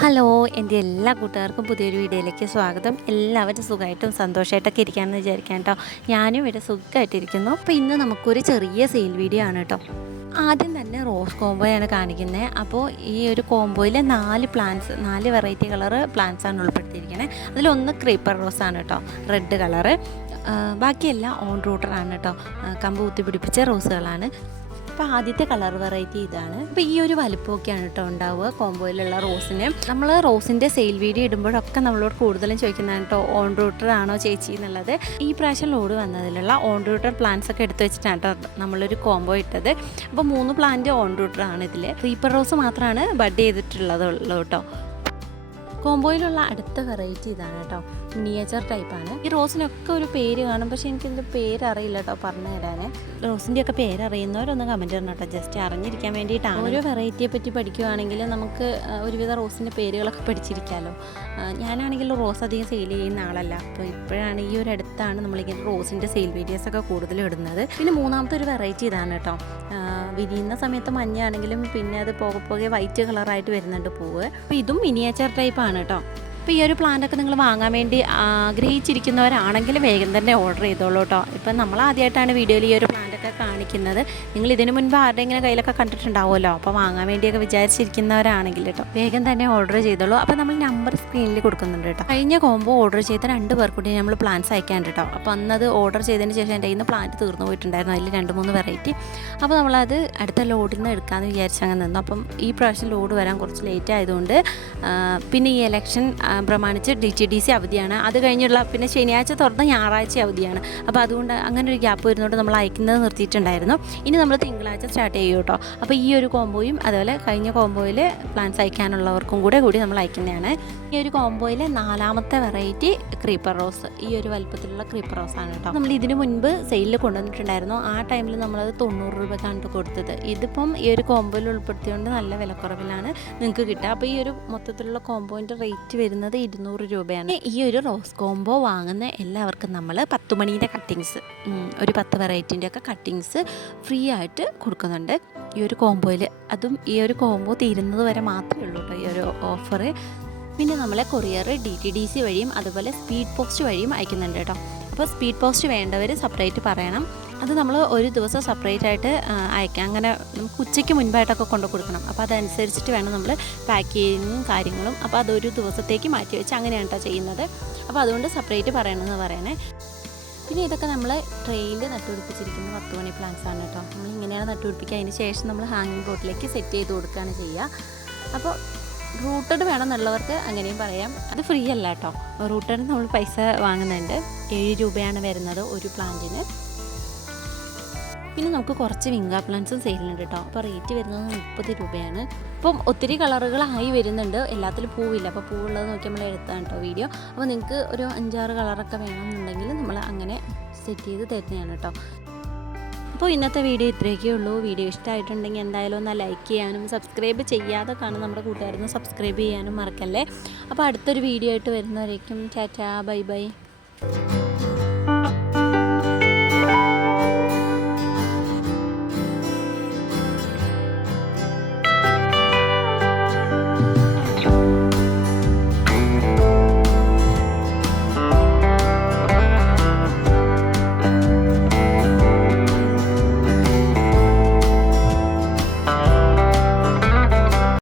Hello എന്റെ എല്ലാ കൂട്ടുകാർക്കും പുതിയൊരു വീഡിയോയിലേക്ക് സ്വാഗതം. എല്ലാവരും സുഖമായിട്ടും സന്തോഷമായിട്ടൊക്കെ ഇരിക്കാമെന്ന് വിചാരിക്കാം കേട്ടോ. ഞാനും ഇവിടെ സുഖമായിട്ടിരിക്കുന്നു. അപ്പോൾ ഇന്ന് നമുക്കൊരു ചെറിയ സെയിൽ വീഡിയോ ആണ് കേട്ടോ. ആദ്യം തന്നെ റോസ് കോംബോയാണ് കാണിക്കുന്നത് അപ്പോൾ ഈ ഒരു കോംബോയിൽ നാല് പ്ലാന്റ്സ് നാല് വെറൈറ്റി പ്ലാന്റ്സ് ആണ് ഉൾപ്പെടുത്തിയിരിക്കുന്നത് അതിലൊന്ന് ക്രീപ്പർ റോസ് ആണ് കേട്ടോ റെഡ് കളറ് ബാക്കിയെല്ലാം ഓൺ റൂട്ടറാണ് കേട്ടോ. കമ്പ് കുത്തി പിടിപ്പിച്ച റോസുകളാണ് അപ്പോൾ ആദ്യത്തെ കളർ വെറൈറ്റി ഇതാണ്. അപ്പോൾ ഈ ഒരു വലുപ്പമൊക്കെയാണ് കേട്ടോ ഉണ്ടാവുക കോംബോയിലുള്ള റോസിന്. നമ്മൾ റോസിന്റെ സെയിൽ വീഡിയോ ഇടുമ്പോഴൊക്കെ നമ്മളോട് കൂടുതലും ചോദിക്കുന്നതാണ് കേട്ടോ ഓൺ റൂട്ടർ ആണോ ചേച്ചി? എന്നുള്ളത്. ഈ പ്രാവശ്യം ലോഡ് വന്നതിലുള്ള ഓൺ റൂട്ടർ പ്ലാന്റ്സ് ഒക്കെ എടുത്തു വെച്ചിട്ടാണ് കേട്ടോ നമ്മളൊരു കോംബോ ഇട്ടത്. അപ്പോൾ മൂന്ന് പ്ലാന്റ് ഓൺ റൂട്ടർ ആണ് ഇതിൽ ക്രീപ്പർ റോസ് മാത്രമാണ് ബഡ് ചെയ്തിട്ടുള്ളത് ഉള്ളൂ കേട്ടോ. കോംബോയിലുള്ള അടുത്ത വെറൈറ്റി ഇതാണ് കേട്ടോ. മിനിയേച്ചർ ടൈപ്പാണ് ഈ റോസിനൊക്കെ ഒരു പേര് കാണും. പക്ഷേ എനിക്കിതിന്റെ പേര് അറിയില്ല കേട്ടോ പറഞ്ഞു തരാൻ റോസിന്റെ ഒക്കെ പേര് അറിയുന്നവരൊന്ന് കമന്റ് ചെയ്യണം കേട്ടോ. ജസ്റ്റ് അറിഞ്ഞിരിക്കാൻ വേണ്ടിയിട്ടാണ്. ഓരോ വെറൈറ്റിയെ പറ്റി പഠിക്കുകയാണെങ്കിൽ നമുക്ക് ഒരുവിധ റോസിന്റെ പേരുകളൊക്കെ പഠിച്ചിരിക്കാമല്ലോ ഞാനാണെങ്കിൽ റോസ് അധികം സെയിൽ ചെയ്യുന്ന ആളല്ല. അപ്പോൾ ഇപ്പോഴാണ് ഈ ഒരു അടുത്താണ് നമ്മളിങ്ങനെ റോസിന്റെ സെയിൽ വീഡിയോസൊക്കെ കൂടുതലും ഇടുന്നത്. പിന്നെ മൂന്നാമത്തെ ഒരു വെറൈറ്റി ഇതാണ് കേട്ടോ. വിരിയുന്ന സമയത്ത് മഞ്ഞയാണെങ്കിലും പിന്നെ അത് പോകെ പോകെ വൈറ്റ് കളറായിട്ട് വരുന്നുണ്ട് പൂവ്. അപ്പോൾ ഇതും മിനിയേച്ചർ ടൈപ്പാണ് കേട്ടോ. അപ്പോൾ ഈ ഒരു പ്ലാന്റൊക്കെ നിങ്ങൾ വാങ്ങാൻ വേണ്ടി ആഗ്രഹിച്ചിരിക്കുന്നവരാണെങ്കിൽ വേഗം തന്നെ ഓർഡർ ചെയ്തോളൂ കേട്ടോ ഇപ്പം നമ്മൾ ആദ്യമായിട്ടാണ് വീഡിയോയിൽ ഈ ഒരു പ്ലാന്റൊക്കെ കാണിക്കുന്നത്. നിങ്ങൾ ഇതിനു മുൻപ് ആരുടെ ഇങ്ങനെ കയ്യിലൊക്കെ കണ്ടിട്ടുണ്ടാവുമല്ലോ? അപ്പോൾ വാങ്ങാൻ വേണ്ടിയൊക്കെ വിചാരിച്ചിരിക്കുന്നവരാണെങ്കിൽ കേട്ടോ വേഗം തന്നെ ഓർഡർ ചെയ്തോളൂ. അപ്പോൾ നമ്മൾ നമ്പർ സ്ക്രീനിൽ കൊടുക്കുന്നുണ്ട് കേട്ടോ കഴിഞ്ഞ കോംബോ ഓർഡർ ചെയ്ത രണ്ട് പേർക്കൂടി നമ്മൾ പ്ലാന്റ്സ് അയക്കാൻ കേട്ടോ അപ്പോൾ അന്നത് ഓർഡർ ചെയ്തതിന് ശേഷം എന്റെ കയ്യിൽ നിന്ന് പ്ലാന്റ് തീർന്നു പോയിട്ടുണ്ടായിരുന്നു. അതിൽ രണ്ട് മൂന്ന് വെറൈറ്റി അപ്പോൾ നമ്മളത് അടുത്ത ലോഡിൽ നിന്ന് എടുക്കാമെന്ന് വിചാരിച്ച് അങ്ങനെ നിന്നു. അപ്പം ഈ പ്രാവശ്യം ലോഡ് വരാൻ കുറച്ച് ലേറ്റ് ആയതുകൊണ്ട് പിന്നെ ഈ ഇലക്ഷൻ പ്രമാണിച്ച് ഡി ടി ഡി സി അവധിയാണ്. അത് കഴിഞ്ഞുള്ള പിന്നെ ശനിയാഴ്ച തുറന്ന് ഞായറാഴ്ച അവധിയാണ്. അപ്പോൾ അതുകൊണ്ട് അങ്ങനെ ഒരു ഗ്യാപ്പ് വരുന്നതുകൊണ്ട് നമ്മൾ അയക്കുന്നത് നിർത്തിയിട്ടുണ്ടായിരുന്നു. ഇനി നമ്മൾ തിങ്കളാഴ്ച സ്റ്റാർട്ട് ചെയ്യും കേട്ടോ. അപ്പോൾ ഈ ഒരു കോംബോയും അതുപോലെ കഴിഞ്ഞ കോംബോയിൽ പ്ലാൻസ് അയക്കാനുള്ളവർക്കും കൂടെ കൂടി നമ്മൾ അയക്കുന്നതാണ്. ഈ ഒരു കോംബോയിലെ നാലാമത്തെ വെറൈറ്റി ക്രീപ്പർ റോസ് ഈ ഒരു വലുപ്പത്തിലുള്ള ക്രീപ്പർ റോസ് ആണ് കേട്ടോ. നമ്മൾ ഇതിന് മുൻപ് സെയിലിൽ കൊണ്ടുവന്നിട്ടുണ്ടായിരുന്നു. ആ ടൈമിൽ നമ്മളത് തൊണ്ണൂറ് രൂപക്കാണ് കൊടുത്തത്. ഇതിപ്പം ഈ ഒരു കോംബോയിൽ ഉൾപ്പെടുത്തിയതുകൊണ്ട് നല്ല വിലക്കുറവിലാണ് നിങ്ങൾക്ക് കിട്ടുക. അപ്പോൾ ഈ ഒരു മൊത്തത്തിലുള്ള കോംബോയിന്റെ റേറ്റ് വരുന്നത് ഇരുന്നൂറ് രൂപയാണ്. ഈ ഒരു റോസ് കോംബോ വാങ്ങുന്ന എല്ലാവർക്കും നമ്മൾ പത്ത് മണീന്റെ കട്ടിങ്സ് ഒരു പത്ത് വെറൈറ്റീന്റെ ഒക്കെ കട്ടിങ്സ് ഫ്രീ ആയിട്ട് കൊടുക്കുന്നുണ്ട്. ഈ ഒരു കോംബോയിൽ അതും ഈ ഒരു കോംബോ തീരുന്നത് വരെ മാത്രമേ ഉള്ളൂ കേട്ടോ ഈ ഒരു ഓഫർ പിന്നെ നമ്മളെ courier D T D C വഴിയും അതുപോലെ സ്പീഡ് പോസ്റ്റ് വഴിയും അയക്കുന്നുണ്ട് കേട്ടോ അപ്പോൾ സ്പീഡ് പോസ്റ്റ് വേണ്ടവർ സെപ്പറേറ്റ് പറയണം. അത് നമ്മൾ ഒരു ദിവസം സെപ്പറേറ്റ് ആയിട്ട് അയക്കാം. അങ്ങനെ നമുക്ക് ഉച്ചയ്ക്ക് മുൻപായിട്ടൊക്കെ കൊണ്ടു കൊടുക്കണം. അപ്പോൾ അതനുസരിച്ചിട്ട് വേണം നമ്മൾ പാക്കിങ്ങും കാര്യങ്ങളും. അപ്പോൾ അതൊരു ദിവസത്തേക്ക് മാറ്റി വെച്ച് അങ്ങനെയാണ് കേട്ടോ ചെയ്യുന്നത്. അപ്പോൾ അതുകൊണ്ട് സെപ്പറേറ്റ് പറയണമെന്ന് പറയണേ. പിന്നെ ഇതൊക്കെ നമ്മൾ ട്രെയിൽ നട്ടുപിടിപ്പിച്ചിരിക്കുന്ന പത്ത് മണി പ്ലാന്റ്സ് ആണ് കേട്ടോ നമ്മൾ ഇങ്ങനെയാണ് നട്ടുപിടിപ്പിക്കുക. അതിന് ശേഷം നമ്മൾ ഹാങ്ങിങ് ബോട്ടിലേക്ക് സെറ്റ് ചെയ്ത് കൊടുക്കുകയാണ് ചെയ്യുക. അപ്പോൾ റൂട്ടഡ് വേണമെന്നുള്ളവർക്ക് അങ്ങനെയും പറയാം. അത് ഫ്രീ അല്ല കേട്ടോ റൂട്ടഡ് നമ്മൾ പൈസ വാങ്ങുന്നുണ്ട്. ഏഴ് രൂപയാണ് വരുന്നത് ഒരു പ്ലാന്റിന് പിന്നെ നമുക്ക് കുറച്ച് വിങ്ക പ്ലാന്റ്സും സെയിലുണ്ട് കേട്ടോ അപ്പോൾ റേറ്റ് വരുന്നത് മുപ്പത് രൂപയാണ്. അപ്പം ഒത്തിരി കളറുകളായി വരുന്നുണ്ട്. എല്ലാത്തിലും പൂവില്ല. അപ്പോൾ പൂവുള്ളത് നോക്കി നമ്മൾ എടുത്താണ് കേട്ടോ വീഡിയോ അപ്പോൾ നിങ്ങൾക്ക് ഒരു അഞ്ചാറ് കളറൊക്കെ വേണമെന്നുണ്ടെങ്കിൽ നമ്മൾ അങ്ങനെ സെറ്റ് ചെയ്ത് തരുന്നതാണ് കേട്ടോ അപ്പോൾ ഇന്നത്തെ വീഡിയോ ഇത്രയൊക്കെ ഉള്ളൂ. വീഡിയോ ഇഷ്ടമായിട്ടുണ്ടെങ്കിൽ എന്തായാലും ഒന്ന് ലൈക്ക് ചെയ്യാനും സബ്സ്ക്രൈബ് ചെയ്യാതെ കാണും നമ്മുടെ കൂട്ടുകാരൊന്ന് സബ്സ്ക്രൈബ് ചെയ്യാനും മറക്കല്ലേ. അപ്പോൾ അടുത്തൊരു വീഡിയോ ആയിട്ട് വരുന്നവരേക്കും ടാറ്റാ ബൈ ബൈ.